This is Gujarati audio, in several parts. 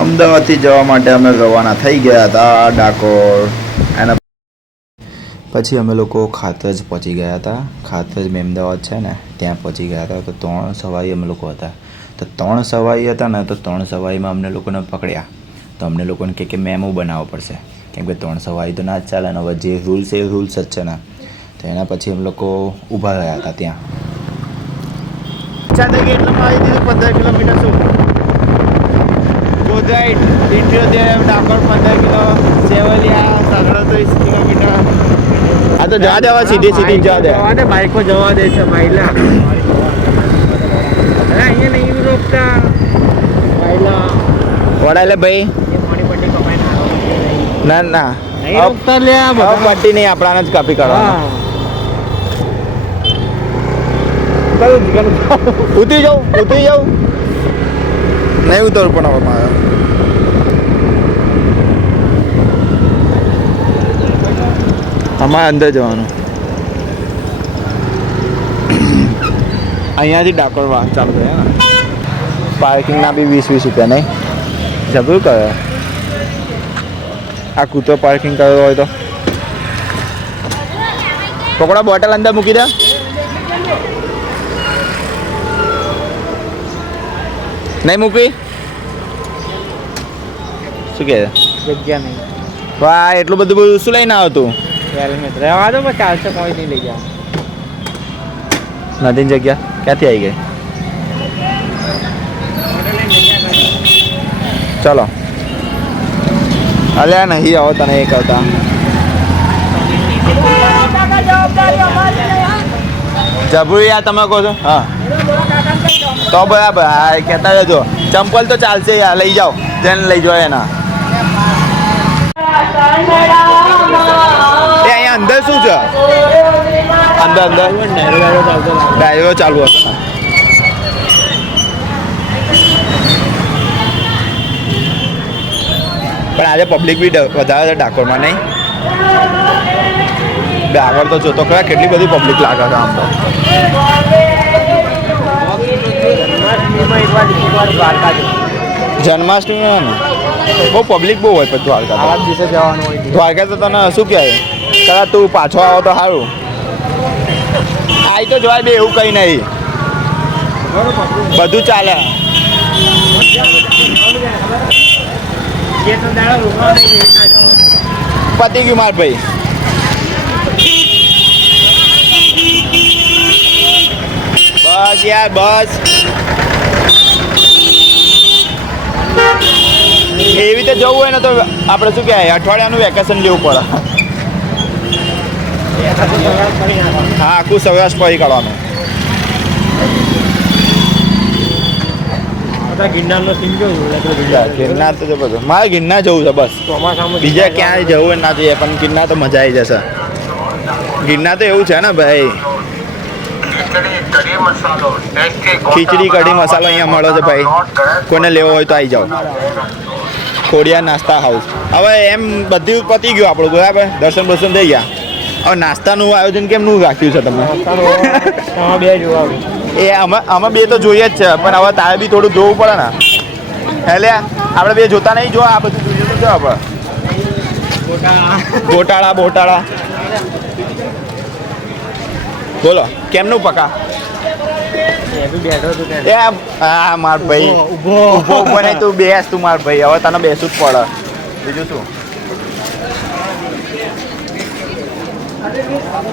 અમદાવાદથી જવા માટે અમે રવાના થઈ ગયા હતા ડાકોર. એના પછી અમે લોકો ખાતજ પહોંચી ગયા હતા. ખાતજ મેમદાવાદ છે ને ત્યાં પહોંચી ગયા હતા. તો 3 સવાઈ અમે લોકો હતા. તો 3 સવાઈ હતા ને તો 3 સવાઈમાં અમને લોકોને પકડ્યા. તો અમને લોકોને કે મેમો બનાવવો પડશે, કેમ કે 3 સવાઈ તો ના જ ચાલે ને. હવે જે રૂલ્સ એ રૂલ્સ જ છે ને. તો એના પછી અમે લોકો ઊભા રહ્યા હતા ત્યાં. કેટલામાં આવી દીધું? 15 કિલોમીટર શું ગોધરા 78, ડાકોર 15 કિલો, સેવલિયા 37 કિલોમીટર. આ તો જવા દેવા, સીધી સીધી જવા દે. બાઈકો જવા દે છે માઇલા. અહીંયા નહીં રોકતા માઇલા વડાલે ભાઈ. ના ના રોકતા લે પટ્ટી નહીં, આપણાને જ કાપી કાઢવા. ઉતરી જાઉં નહીં ઉતર પણ હવે મારે અમારે અંદર જવાનું. અહીંયાથી ડાકોર ચાલુ થયા ને. પાર્કિંગના બી 20 રૂપિયા નહીં. જબરું કરે આ કૂતરો પાર્કિંગ કર્યો હોય તો. પકોડા બોટલ અંદર મૂકી દે. નહીં મૂકી શું કહે? જગ્યા નહીં. વાહ, એટલું બધું શું લઈને આવ્યો તું? હેલ્મેટ રહેવા દો, પણ ચાલશે કોઈ નહીં લઈ જાવ. નથી જગ્યા ક્યાંથી આવી ગઈ? ચલો અલ્યા નહીં આવો તને એક આવતા. જબરું યાર તમે કહો છો. હા તો બરાબર. હા કહેતા રહેજો. ચંપલ તો ચાલશે યાર, લઈ જાઓ જેને લઈ જાઓ એના. એ અહીંયા અંદર શું છે? અંદર ડાયરો ચાલુ હતો. પણ આજે પબ્લિક બી વધારે છે ડાકોરમાં, નહીં? આગળ તો જોતો ખરા કેટલી બધી પબ્લિક લાગે છે આમ તો. જન્માષ્ટમી ને બહુ પબ્લિક બહુ હોય. પછી દ્વારકા દિવસે જવાનું હોય. દ્વારકા તો તને શું કહે? કદાચ તું પાછો આવો તો સારું. આઈ તો જોવાય બે, એવું કંઈ નહીં, બધું ચાલે. પતી ગયું માર ભાઈ. બસ યાર બસ. એવી રીતે જવું હોય ને તો આપણે શું કહેવાય, અઠવાડિયાનું વેકેશન લેવું પડે. હા, આખું સૌરાષ્ટ્ર ફરી કાઢવાનું. ગિરનારનો સીન ગિરનાર તો બધું મારે ગિરનાર જવું છે બસ. બીજા ક્યાંય જવું ના જોઈએ, પણ ગિરનાર તો મજા આવી જશે. ગિરનાર તો એવું છે ને ભાઈ, ખીચડી કઢી મસાલો અહીંયા મળે છે ભાઈ. કોઈને લેવો હોય તો આવી જાઓ. ખોડિયાર નાસ્તા હાઉસ. હવે એમ બધું પતી ગયું આપણું, બરાબર. દર્શન બર્શન થઈ ગયા. હવે નાસ્તાનું આયોજન કેમનું રાખ્યું છે તમે? એ અમે બે તો જોઈએ જ છે, પણ હવે તારે બી થોડું જોવું પડે ને. એટલે આપણે બે જોતા નહીં. જો આ બધું જોઈએ તો આપણે ગોટાળા બોલો કેમનું પકા? એ હા માર ભાઈ, ઊભો નહીં તું બેસ. તું માર ભાઈ, હવે તને બેસવું જ પડે. બીજું શું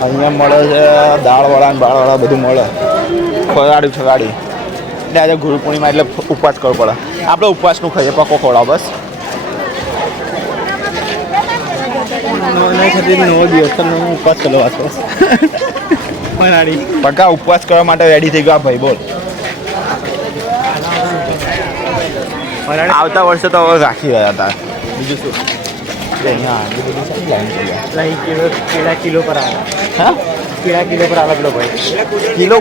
અહીંયા મળે છે? દાળવાળા ને બાળવાળા બધું મળે. ફરાડી એટલે આજે ગુરુ પૂર્ણિમા એટલે ઉપવાસ કરવો પડે. આપણે ઉપવાસનું ખાઈએ, પકો ખવડાવ બસ. નવો દિવસ તમને ઉપવાસ કરવા છો. પક્કા ઉપવાસ કરવા માટે રેડી થઈ ગયા ભાઈ. બોલ આવતા વર્ષે તો હવે રાખી રહ્યા હતા. બીજું શું? કેળા કિલો પર આવે. હા, કેળા કિલો પર આવે પેલો ભાઈ. કિલો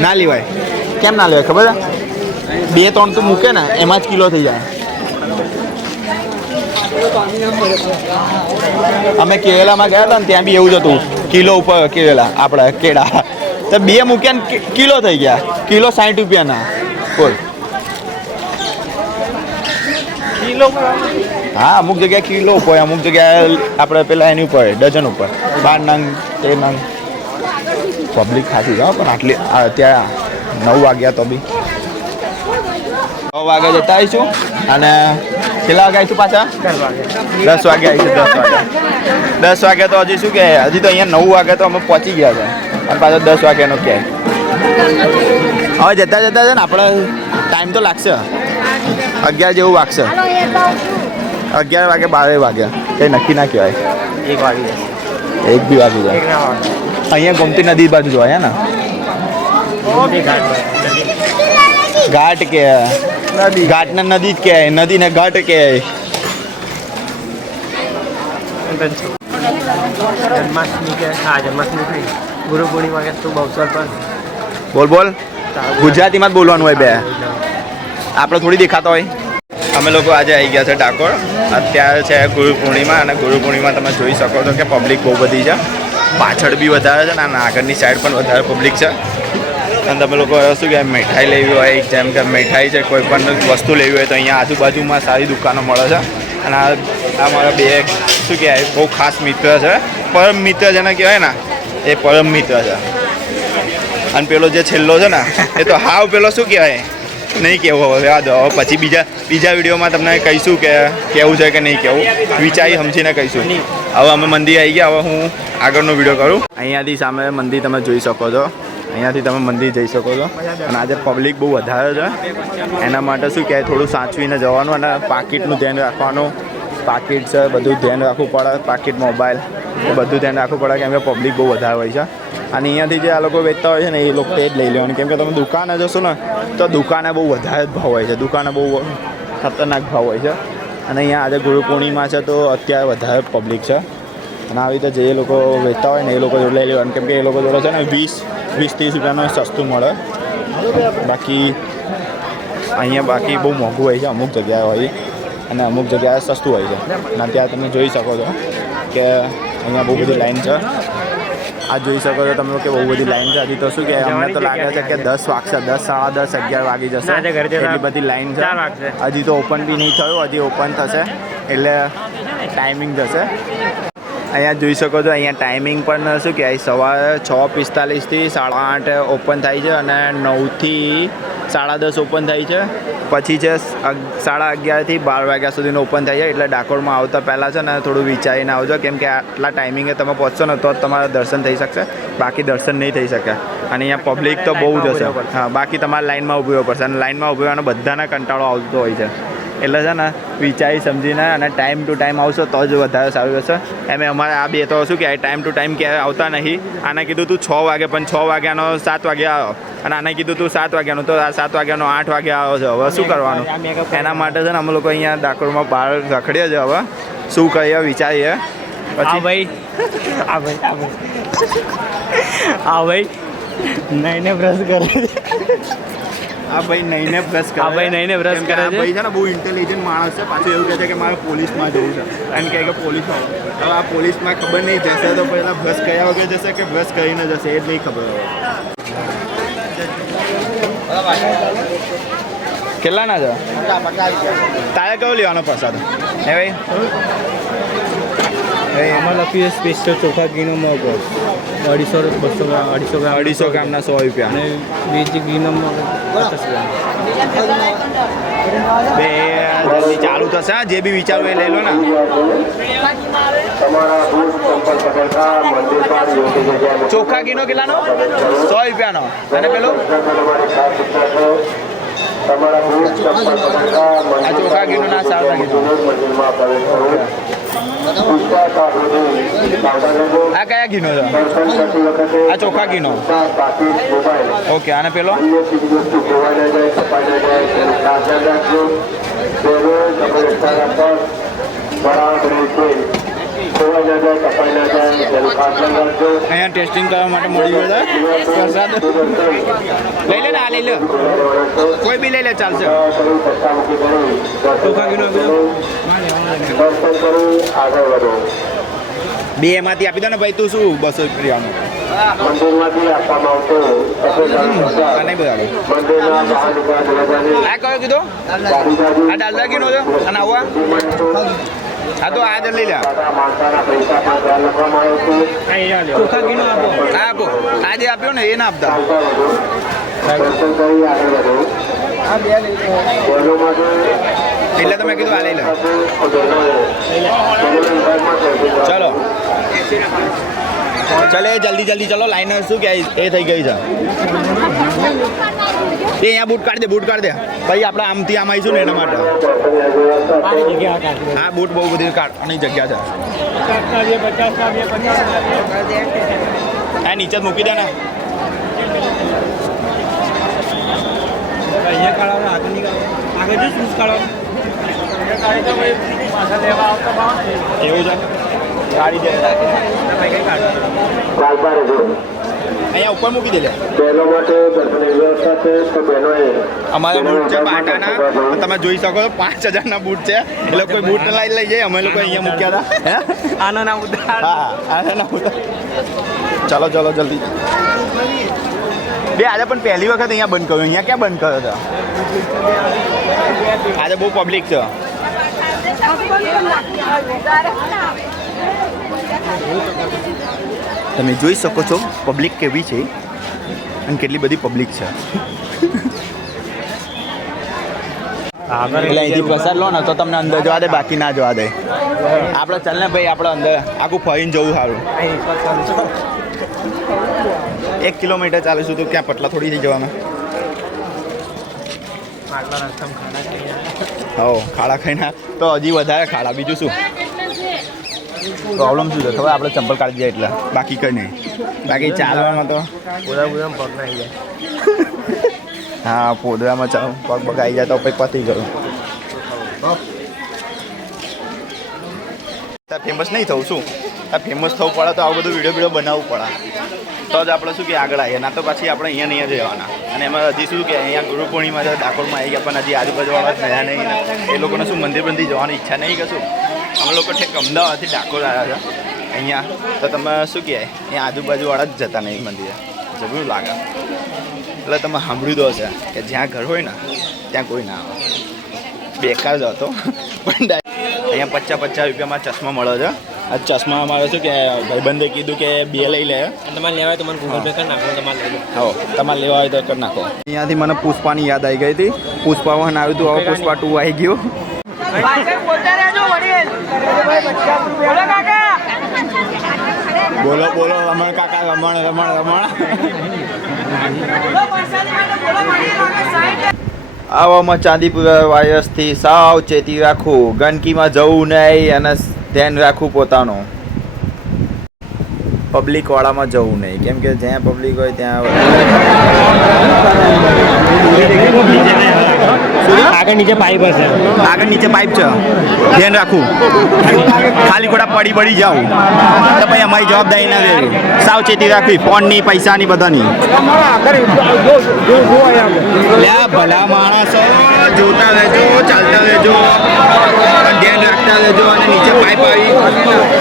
ના લેવાય. કેમ ના લેવાય ખબર છે? 2-3 તો મૂકે ને એમાં જ કિલો થઈ જાય. અમે કેળામાં ગયા હતા ને ત્યાં બી એવું જ હતું. કિલો ઉપર કેળા, આપણા કેળા તો 2 મૂક્યા ને કિલો થઈ ગયા. કિલો 60 રૂપિયાના. બોલ કિલો પર હા અમુક જગ્યાએ કિલો ઉપર હોય, અમુક જગ્યાએ આપણે પેલા એની ઉપર ડઝન ઉપર 12 નંગ 13 નંગ. પબ્લિક ખાસી છે હો, પણ આટલી અત્યારે 9 વાગ્યા તો બી 9 વાગે જતા આવીશું. અને કેટલા વાગે આવીશું પાછા? 10 વાગે આવીશું. 10 વાગે તો હજી શું કે હજી તો અહીંયા 9 વાગે તો અમે પહોંચી ગયા છે અને પાછો 10 વાગ્યાનો કે હવે જતા જતા છે ને આપણે ટાઈમ તો લાગશે 11 જેવું વાગશે. 11 વાગે 12 વાગ્યા કંઈ નક્કી ના કહેવાય. 1 વાગી જશે. 1 બી વાગી જાય. 1 ના વાગે. અહીંયા ગોમતી નદી બાજુ જોવાય ને ઘાટ કે ઘાટને નદી જ કહેવાય, નદીને ઘાટ કહેવાય. જન્માષ્ટમી કે હા જન્માષ્ટમી થઈ ગુરુ પૂર્ણિમા કે શુભ અવસર પર બોલ બોલ ગુજરાતીમાં જ બોલવાનું હોય બે, આપણે થોડી દેખાતા હોય. અમે લોકો આજે આવી ગયા છે ડાકોર. અત્યારે છે ગુરુ પૂર્ણિમા અને ગુરુ પૂર્ણિમા તમે જોઈ શકો છો કે પબ્લિક બહુ બધી છે. પાછળ બી વધારે છે અને આગળની સાઈડ પણ વધારે પબ્લિક છે. અને તમે લોકો શું કે મીઠાઈ લેવી હોય, જેમ કે મીઠાઈ છે, કોઈ પણ વસ્તુ લેવી હોય તો અહીંયા આજુબાજુમાં સારી દુકાનો મળે છે. અને આ મારા બે શું કહેવાય બહુ ખાસ મિત્ર છે, પરમ મિત્ર જેને કહેવાય ને એ પરમ મિત્ર છે. અને પેલો જે છેલ્લો છે ને એ તો હાવ પેલો શું કહેવાય નહીં કહેવું, હવે યાદ હવે પછી બીજા વિડીયોમાં તમને કહીશું કે કહેવું છે કે નહીં કહેવું, વિચારી સમજીને કહીશું. હવે અમે મંદિર આવી ગયા, હવે હું આગળનો વિડીયો કરું. અહીંયાથી સામે મંદિર તમે જોઈ શકો છો, અહીંયાથી તમે મંદિર જઈ શકો છો. અને આજે પબ્લિક બહુ વધારે છે એના માટે શું કહેવાય થોડું સાચવીને જવાનું અને પાકીટનું ધ્યાન રાખવાનું. પાકીટ છે બધું ધ્યાન રાખવું પડે, પાકીટ મોબાઈલ એ બધું ધ્યાન રાખવું પડે કેમ કે પબ્લિક બહુ વધારે હોય છે. અને અહીંયાથી જે આ લોકો વેચતા હોય છે ને એ લોકો તે જ લઈ લેવાનું, કેમ કે તમે દુકાને જશો ને તો દુકાને બહુ વધારે જ ભાવ હોય છે, દુકાને બહુ ખતરનાક ભાવ હોય છે. અને અહીંયા આજે ગુરુ પૂર્ણિમા છે તો અત્યારે વધારે પબ્લિક છે. અને આવી રીતે જે લોકો વેચતા હોય ને એ લોકો જોડે લઈ લેવાનું, કેમ કે એ લોકો જોડે છે ને 20-30 રૂપિયાનું સસ્તું મળે. બાકી અહીંયા બહુ મોંઘું હોય છે અમુક જગ્યાએ હોય અને અમુક જગ્યાએ સસ્તું હોય છે. અને ત્યાં તમે જોઈ શકો છો કે અહીંયા બહુ બધી લાઈન છે. આ જોઈ શકો છો તમે કે બહુ બધી લાઈન છે. હજી તો શું કે અમને તો લાગે છે કે 10 વાગશે, 10, 10:30, 11 વાગી જશે. એટલી બધી લાઈન છે. હજી તો ઓપન બી નહીં થયું, હજી ઓપન થશે એટલે ટાઈમિંગ જશે. અહીંયા જોઈ શકો છો અહીંયા ટાઈમિંગ પણ શું કહેવાય સવારે 6:45થી 8:30 ઓપન થાય છે અને 9થી 10:30 ઓપન થાય છે. પછી છે 11:30થી 12 વાગ્યા સુધીનું ઓપન થાય છે. એટલે ડાકોરમાં આવતા પહેલાં છે ને થોડું વિચારીને આવજો, કેમ કે આટલા ટાઈમિંગે તમે પહોંચશો ને તો જ તમારા દર્શન થઈ શકશે, બાકી દર્શન નહીં થઈ શકે. અને અહીંયા પબ્લિક તો બહુ જ હશે. હા, બાકી તમારે લાઈનમાં ઊભી રહેવું પડશે અને લાઈનમાં ઊભી રહેવાનો બધાને કંટાળો આવતો હોય છે. એટલે છે ને વિચારી સમજીને અને ટાઈમ ટુ ટાઈમ આવશો તો જ વધારે સારું રહેશે. એમ અમારે આ બે તો શું કહેવાય ટાઈમ ટુ ટાઈમ ક્યાંય આવતા નહીં. આને કીધું તું 6 વાગે, પણ 6 વાગ્યાનો 7 વાગે આવ્યો, અને આને કીધું તું 7 વાગ્યાનું તો આ 7 વાગ્યાનો 8 વાગે આવ્યો છે. હવે શું કરવાનું? એના માટે છે ને અમે લોકો અહીંયા ડાકોરમાં બહાર રખડીએ છીએ. હવે શું કરીએ વિચારીએ. પછી ભાઈ નહીં બ્રશ કરે આ ભાઈ નઈને બ્રશ કરે. કરે છે. ભાઈ છે ને બહુ ઇન્ટેલિજન્ટ માણસ છે. પાછું એવું કહે છે કે મારે પોલીસમાં જવું છે અને કહે કે પોલીસમાં. હવે આ પોલીસમાં ખબર નહીં જશે તો પહેલાં બ્રશ કર્યા વગર જશે કે બ્રશ કરીને જશે એ જ નહીં ખબર હવે. કેટલાના છે? તારે કયો લેવાનો પ્રસાદ હે ભાઈ? આમાં લખ્યું છે સ્પેશિયલ ચોખા ઘીનો મગ 250 ગ્રામ 250 ગ્રામના 100 રૂપિયા અને બીજી ઘીનો મગ 50 ગ્રામ. બે જલ્દી ચાલુ થશે. જે બી વિચારવું એ લઈ લો ને. ચોખા ઘીનો કેટલાનો? 100 રૂપિયાનો. અને પેલો આ ચોખા ઘીનો ના સારું કીધું. આ કયા ઘીનો છે? આ ચોખા ઘીનો. ઓકે. અને પેલો અહીંયા ટેસ્ટિંગ કરવા માટે મળી ગયો છે પ્રસાદ. લઈ લે ને, આ લઈ લે, કોઈ બી લઈ લે ચાલશે. બે એમાંથી આપી દો ને ભાઈ. તું શું 200 રૂપિયાનું? મંદિરમાંથી આપવામાં આવતો નહીં બગાડું મંદિરના બહાર નીકળ્યા આ કયો કીધો આ ડાલડા કિનો છે અને આવા હા તો આ જ લઈ લે માણસાના પૈસા પણ ધ્યાન રાખવામાં આવે છે. ચોખા કિલો આપો. આ આપો આ જે આપ્યો ને એ ના આપતા દર્શન કરી આગળ વધો. બહેનો માટે એટલે તમે કીધું આ લઈ લે બહેનોએ વિભાગમાં સૌથી ચલો ચલે જલ્દી ચલો લાઈન શું કે એ થઈ ગઈ છે એ અહીંયા બૂટ કાઢ દે ભાઈ આપણે આમથી આમ આવીશું ને એના માટે હા બૂટ બહુ બધી કાઢવાની જગ્યા છે હા નીચે જ મૂકી દે ને અહીંયા કાઢવાનું આગળ નહીં કાઢવાનું આગળ જો શૂઝ કાઢવાનું એવું છે ગાડી દે ચાલતા રહેજો. અહીંયા ઉપર મૂકી દે લે બહેનો માટે દર્શનની વ્યવસ્થા છે તો બહેનોએ અમારા બૂટ છે બાટાના તમે જોઈ શકો છો 5000ના બૂટ છે એટલે કોઈ બૂટ લઈ જાય અમે લોકો અહીંયા મૂક્યા હતા હે આનો નામ ઉદાહરણ હા આના ચાલો જલ્દી બે આજે પણ પહેલી વખત અહીંયા બંધ કર્યો અહીંયા ક્યાં બંધ કર્યો હતો આજે બહુ પબ્લિક છે તમે જોઈ શકો છો પબ્લિક કેવી છે અને કેટલી બધી પબ્લિક છે એટલે અહીંથી પ્રસાદ લો ને તો તમને અંદર જવા દે બાકી ના જવા દે આપણે ચાલ ને ભાઈ આપણે અંદર આખું ફરીને જવું સારું 1 કિલોમીટર ચાલીશું તો ક્યાં પટલા થોડી થઈ જવામાં હો ખાડા ખાઈને તો હજી વધારે ખાડા બીજું શું પ્રોબ્લેમ શું છે ખબર આપણે ચંપલ કાઢી દઈએ એટલે બાકી કંઈ નહીં બાકી ચાલવામાં તો બધા પગ ના આવી જાય હા પોદરામાં ચાલ પગ પગ આવી જાય તો પછી પતી ગયું ફેમસ નહીં થવું શું ફેમસ થવું પડે તો આવું બધું વિડીયો બનાવવું પડે તો જ આપણે શું કે આગળ આવીએ ના તો પછી આપણે અહીંયા જવાના અને એમાં હજી શું કે અહીંયા ગુરુ પૂર્ણિમા ડાકોરમાં આવી ગયા પણ હજી આજુબાજુવાળા થયા નહીં એ લોકોને શું મંદિર જવાની ઈચ્છા નહીં કશું અમે લોકો ઠેક અમદાવાદથી ડાકોર આવ્યા છે અહીંયા તો તમે શું કહે અહીંયા આજુબાજુવાળા જ જતા નહીં મંદિરે જરૂર લાગે એટલે તમે સાંભળ્યું તો હશે કે જ્યાં ઘર હોય ને ત્યાં કોઈ ના આવે બેકાર જ હતો પણ અહીંયા 50 રૂપિયામાં ચશ્મા મળે છે આ ચશ્મા અમારે શું કે ભાઈબંધે કીધું કે 2 લઈ લે તમારે લેવાય તો મને ગૂગલ પે કરી નાખો તમારે લઈ લો હો તમારે લેવા હોય તો કરી નાખો અહીંયાથી મને પુષ્પાની યાદ આવી ગઈ હતી પુષ્પા 1 આવ્યું હતું હવે પુષ્પા 2 આવી ગયું બોલો રમણ કાકા રમણ આવામાં ચાંદીપુર વાયરસથી સાવચેતી રાખવું ગંદકીમાં જવું નહીં અને ધ્યાન રાખવું પોતાનું પબ્લિક વાળામાં જવું નહીં કેમ કે જ્યાં પબ્લિક હોય ત્યાં આગળ નીચે પાઇપ હશે આગળ નીચે પાઇપ છે ધ્યાન રાખવું ખાલી ખોટા પડી જાઉં તો પછી અમારી જવાબદારી ના રહેવી સાવચેતી રાખવી ફોનની પૈસાની બધાની ભલા માણસો જોતા રહેજો ચાલતા રહેજો ધ્યાન રાખતા રહેજો અને નીચે પાઇપ આવી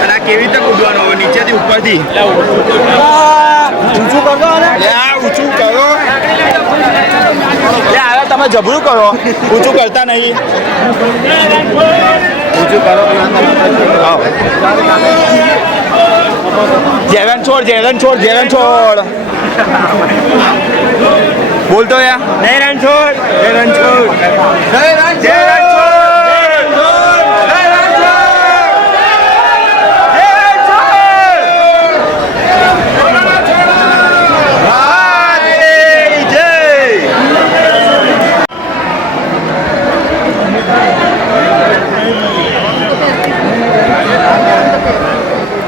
અને આ કેવી રીતે કૂદવાનું હોય નીચેથી ઉપરથી ઊંચું કરો ઊંચું કરો હવે તમે જબરું કરો ઊંચું કરતા નહીં ઊંચું કરો જેરન છોડ બોલતો યા નહીં રણછોડ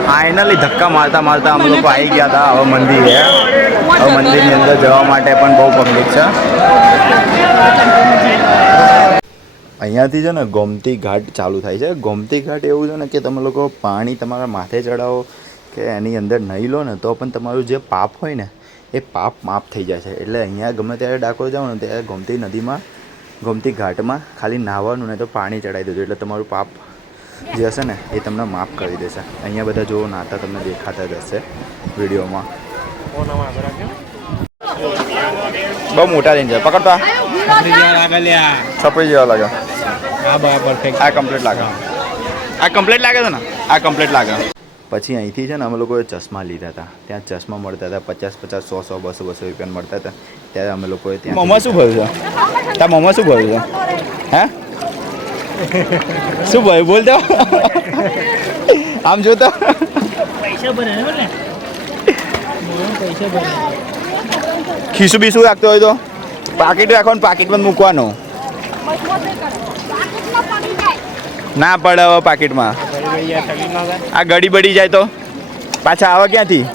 ફાઇનલી ધક્કા મારતા અમે લોકો આવી ગયા હતા હવે મંદિરે હવે મંદિરની અંદર જવા માટે પણ બહુ પબ્લિક છે અહીંયાથી છે ને ગોમતી ઘાટ ચાલુ થાય છે ગોમતી ઘાટ એવું છે ને કે તમે લોકો પાણી તમારા માથે ચડાવો કે એની અંદર નહીં લો ને તો પણ તમારું જે પાપ હોય ને એ પાપ માફ થઈ જાય છે એટલે અહીંયા ગમે ત્યારે ડાકોર જાઓ ને ત્યારે ગોમતી નદીમાં ગોમતી ઘાટમાં ખાલી નાહવાનું ને તો પાણી ચડાવી દેજો એટલે તમારું પાપ જે હશે ને એ તમને માફ કરી દેશે અહીંયા બધા જો નાતા તમને દેખાતા જ હશે વિડીયોમાં ફોનમાં આગળ રાખ્યો બહુ મોટા રેન્જ છે પકડતા આગળ લ્યા છપરી જેવા લાગે હા બરાબર પરફેક્ટ આ કમ્પ્લીટ લાગે આ કમ્પ્લીટ લાગે છે ને આ કમ્પ્લીટ લાગે પછી અહીંથી છે ને અમે લોકોએ ચશ્મા લીધા હતા ત્યાં ચશ્મા મળતા હતા 50 50 100 100 200 રૂપિયા મળતા હતા ત્યારે અમે લોકોએ ત્યાં મોમાં શું ભર્યું છે તાર મોમાં શું ભર્યું છે હે શું ભર્યું બોલ તો આમ જોતો પૈસા ભરે ને પૈસા ભરે ખીસું બીસું રાખતો હોય તો પાકીટ રાખવાનું પાકીટમાં મૂકવાનું ના પડે હવે પાકીટમાં આ ગડી બડી જાય તો પાછા આવે ક્યાંથી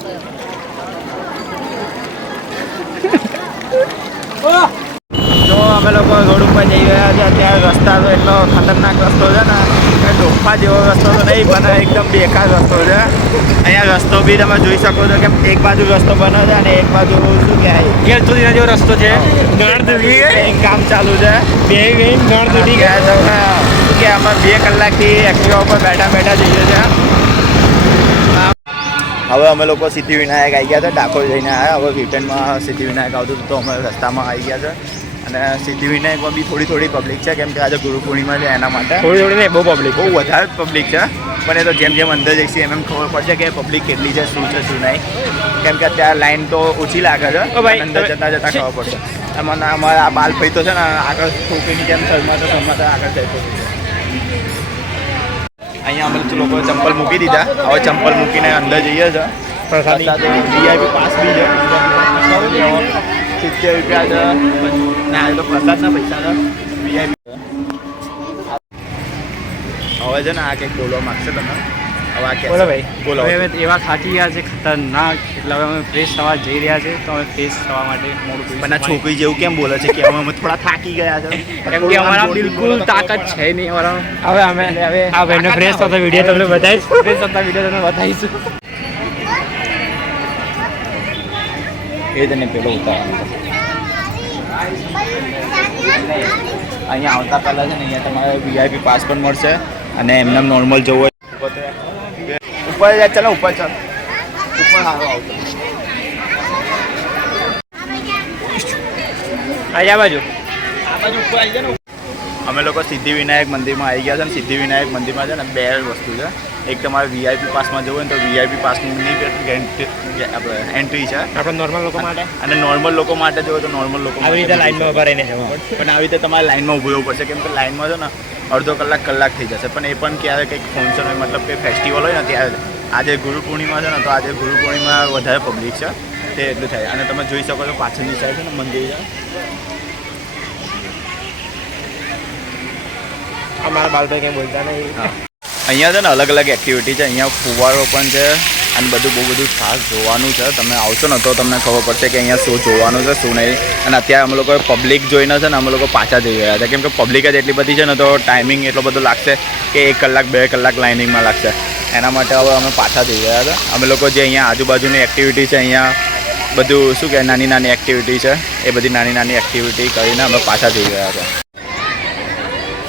જો અમે લોકો રોડ ઉપર જઈ રહ્યા છે અત્યારે રસ્તા તો એટલો ખતરનાક રસ્તો છે ને કે ડોફા જેવો રસ્તો તો નહીં બને એકદમ બેકાર રસ્તો છે અહીંયા રસ્તો બી તમે જોઈ શકો છો કે એક બાજુ રસ્તો બને છે અને એક બાજુ શું કહેવાય ઘેર સુધીનો જેવો રસ્તો છે ગાંઠ તૂટી ગઈ કામ ચાલુ છે બે ગઈ ગાંઠ તૂટી ગઈ શું કે અમે 2 કલાકથી એક્ટિવા ઉપર બેઠા બેઠા જઈએ છીએ હવે અમે લોકો સિદ્ધિવિનાયક આવી ગયા છે ડાકોર જઈને આવ્યા હવે રિટર્નમાં સિદ્ધિવિનાયક આવતું તો અમે રસ્તામાં આવી ગયા છે અને સિદ્ધિવિનાયકમાં બી થોડી પબ્લિક છે કેમ કે આજે ગુરુ પૂર્ણિમા છે એના માટે થોડી નહીં બહુ પબ્લિક બહુ વધારે પબ્લિક છે પણ એ તો જેમ જેમ અંદર જઈશું એમ ખબર પડશે કે પબ્લિક કેટલી છે શું નહીં કેમ કે અત્યારે લાઈન તો ઓછી લાગે છે અંદર જતાં ખબર પડશે એમાં અમારા આ બાલભાઈ તો છે ને આગળ છોકરીની જેમ શર્માતા આગળ જતો અહીંયા અમે લોકો ચંપલ મૂકી દીધા હવે ચંપલ મૂકીને અંદર જઈએ છે વીઆઈપી પાસ બી છે 70 રૂપિયા છે ના એ તો પ્રસાદના પૈસા છે વીઆઈપી હવે છે ને આ કંઈક બોલવા માગશે તમે હવે આ બોલો ભાઈ બોલો હવે એવા થાકી ગયા છે ખતરનાક એટલે હવે અમે ફ્રેશ થવા જઈ રહ્યા છે તો અમે ફ્રેશ થવા માટે મોડું પણ આ છોકરી જેવું કેમ બોલે છે કે હવે અમે થોડા થાકી ગયા છે કેમ કે અમારા બિલકુલ તાકાત છે નહીં અમારા હવે અમે હવે આ ભાઈને ફ્રેશ થતા વિડીયો તમને બતાવીશ ફ્રેશ થતા વિડીયો તમને બતાવીશું એ જ ને પેલો ઉતારવાનો અહીંયા આવતા પહેલાં છે ને અહીંયા તમારે વીઆઈપી પાસ પણ મળશે અને એમને નોર્મલ જવું હોય ઉપર જાય ચાલો ઉપર ચાલ ઉપર સારો આવતો આ બાજુ ઉપર આવી જાય ને અમે લોકો સિદ્ધિવિનાયક મંદિરમાં આવી ગયા છે ને સિદ્ધિવિનાયક મંદિરમાં છે ને 2 વસ્તુ છે એક તમારે વીઆઈપી પાસમાં જવું હોય ને તો વીઆઈપી પાસની આપણે એન્ટ્રી છે આપણે નોર્મલ લોકો માટે અને નોર્મલ લોકો માટે જવું તો નોર્મલ લોકો આવી રીતે લાઈનમાં ઉભા રહીને પણ આવી રીતે તમારે લાઈનમાં ઊભું રહેવું પડશે કેમ કે લાઈનમાં છે ને અડધો કલાક થઈ જશે પણ એ પણ ક્યારે કંઈક ફંક્શન હોય મતલબ કે ફેસ્ટિવલ હોય ને ત્યારે આજે ગુરુ પૂર્ણિમા છે ને તો આજે ગુરુ પૂર્ણિમા વધારે પબ્લિક છે તે એટલું થાય અને તમે જોઈ શકો છો પાછળની સાઈડ છે ને મંદિર છે અમારા બાળભાઈ કંઈ બોલતા નહીં અહીંયા છે ને અલગ અલગ એક્ટિવિટી છે અહીંયા ફુવારો પણ છે અને બહુ બધું ખાસ જોવાનું છે તમે આવશો ને તો તમને ખબર પડશે કે અહીંયા શું જોવાનું છે શું નહીં અને અત્યારે અમે લોકો પબ્લિક જોઈને છે ને અમે લોકો પાછા જઈ રહ્યા હતા કેમ કે પબ્લિક જ એટલી બધી છે ને તો ટાઈમિંગ એટલો બધો લાગશે કે 1 કલાક 2 કલાક લાઇનિંગમાં લાગશે એના માટે હવે અમે પાછા જઈ રહ્યા હતા અમે લોકો જે અહીંયા આજુબાજુની એક્ટિવિટી છે અહીંયા બધું શું કે નાની એક્ટિવિટી છે એ બધી નાની એક્ટિવિટી કરીને અમે પાછા જઈ રહ્યા હતા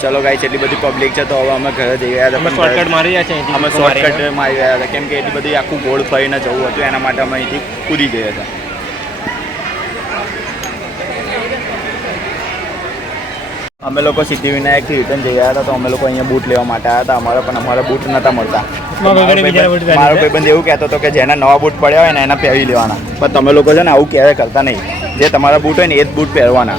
ચલો ગાઈસ એટલી બધી પબ્લિક છે તો હવે અમે ઘરે જઈ રહ્યા હતા અમે શોર્ટકટ મારી રહ્યા છે અમે શોર્ટકટ મારી રહ્યા હતા કેમ કે એટલી બધી આખું ગોળ ફરીને જવું હતું એના માટે અમે અહીંથી કૂદી ગયા હતા અમે લોકો સિદ્ધિવિનાયકથી રિટર્ન જઈ રહ્યા હતા તો અમે લોકો અહીંયા બૂટ લેવા માટે આવ્યા હતા પણ અમારા બૂટ નહોતા મળતા મારો ભાઈબંધ એવું કહેતો હતો કે જેના નવા બૂટ પડ્યા હોય ને એના પહેરી લેવાના પણ તમે લોકો છે ને આવું ક્યારેય કરતા નહીં જે તમારા બૂટ હોય ને એ જ બૂટ પહેરવાના